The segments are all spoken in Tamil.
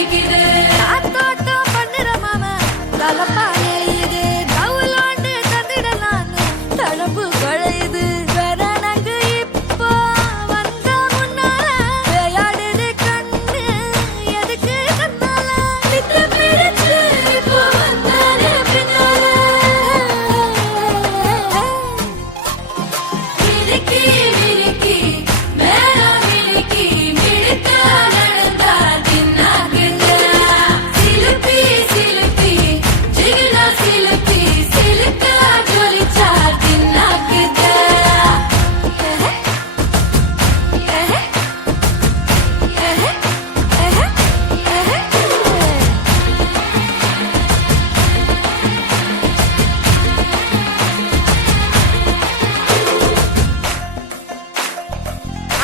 ஜொலிக்குது காத்தோட்டம் பண்ணுற மாமா தலப்பா நெளியுது தவுலாண்டு தந்திடலான்னு தடம்பு குழையுது வெறனங்கு இப்போ வந்த முன்னால விளையாடுது கண்ணு எதுக்கு கண்ணால வித்து பிடிச்சு இப்போ வந்தாலே பின்னால மினுக்கி மினுக்கி மேல மினுக்கி மிடுக்கா நடந்தா தின்னாக்குங்க சிலுப்பி சிலுப்பி ஜிகினா சிலுப்பி சிலுக்கா ஜொலிச்சா தின்னாக்குங்க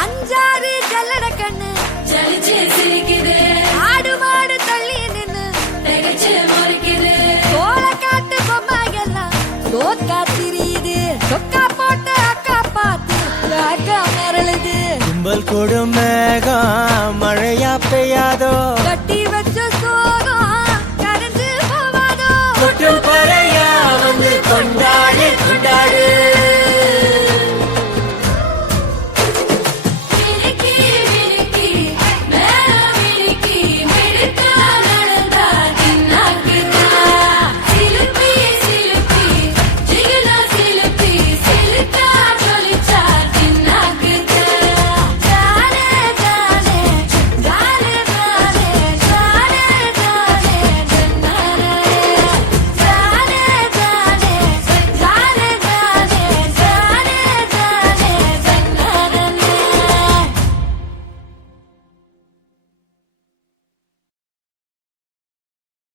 அஞ்சாறு ஜல்லட கண்ணு ஜலிச்சு சிரிக்குது ஆடு மாடு தள்ளி நின்னு திகச்சு முறிக்குது தோள காட்டு பொம்மைகள்லாம் தோக்கா திரியுது சொக்கா போட்டு அக்கா பார்த்து காக்கா மிரளுது கும்பல் கொடும் மேகம்